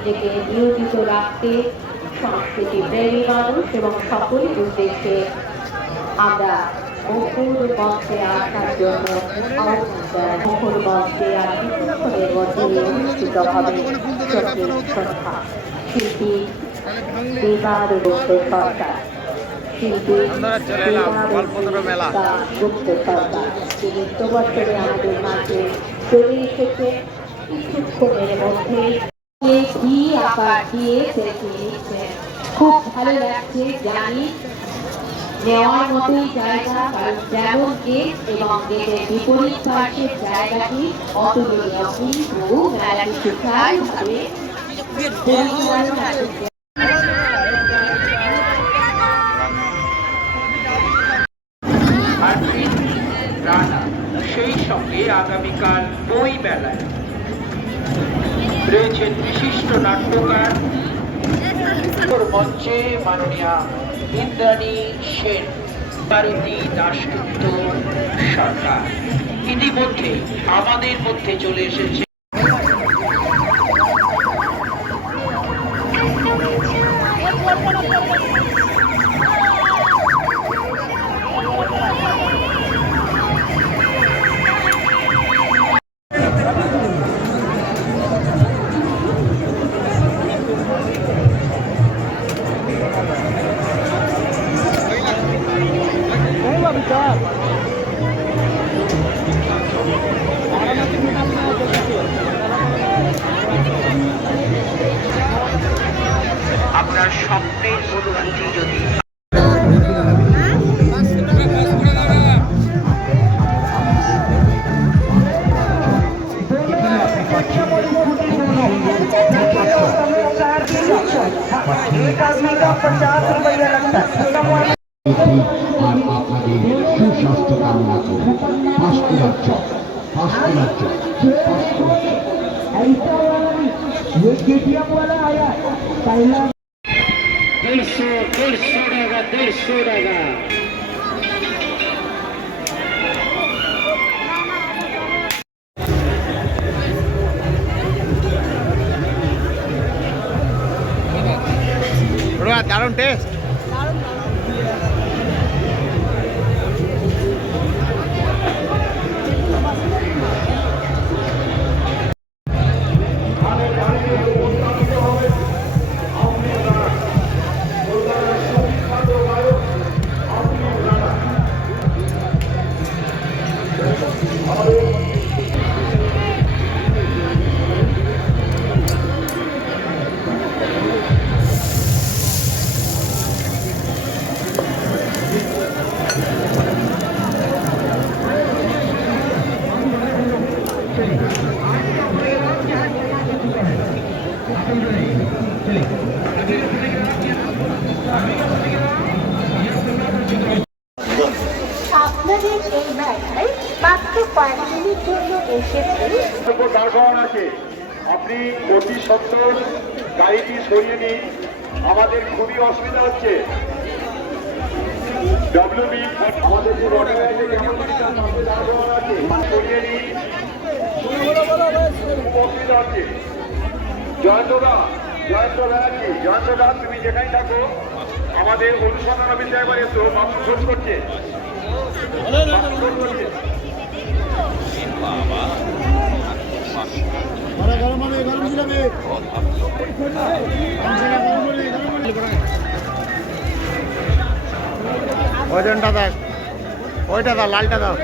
নিজেকে নিয়োজিত রাখতে সংস্কৃতি প্রেমী মানুষ এবং সকলের উদ্দেশ্যে আমরা মুখর মঞ্চে আসার জন্য মুখর মঞ্চে আর কিছুক্ষণের মধ্যে অনুষ্ঠিত হবে সঙ্গীত সন্ধ্যা। শিল্পী দেবার গুপ্ত সরকার গুপ্ত সরকার তিনি বছরে আমাদের মাঝে চলে এসেছে কিছুক্ষণের মধ্যে ঘি আকার দিয়ে খুব ভালো লাগছে। জানি নেওয়ার মতোই জায়গা, কারণ যেমন গেট এবং গেটের বিপরীত পাশের জায়গাটি অতুলনীয়, কিন্তু মেলাটি সুচারুভাবে সেই সঙ্গে আগামীকাল বই মেলায় রয়েছেন বিশিষ্ট নাট্যকার মঞ্চে মাননীয়া ইন্দ্রাণী সেন, ভারতী দাশগুপ্ত সরকার ইতিমধ্যে আমাদের মধ্যে চলে এসেছে। আপনার স্বপ্নের অনুভূতি যদি সুস্বাস্থ্য কামনা করি। দেড়শো টাকা দারুণ টেস্ট। আপনাদের এই মেলায় মাত্র কয়েকদিনের জন্য এসেছে। আপনি অতি সত্তর গাড়িটি সরিয়ে নিন, আমাদের খুবই অসুবিধা হচ্ছে। ডব্লিউবি আমাদের যে রোডে আছে সরিয়ে নিন, খুব অসুবিধা হচ্ছে। জয়ন্তদা ব্যানার্জি, জয়ন্তদা তুমি যেখানে থাকো আমাদের অনুসন্ধান অফিসে একবার এসো, বাবু খোঁজ করছে। ওজনটা দেখ, ওইটা দাও, লালটা দাও।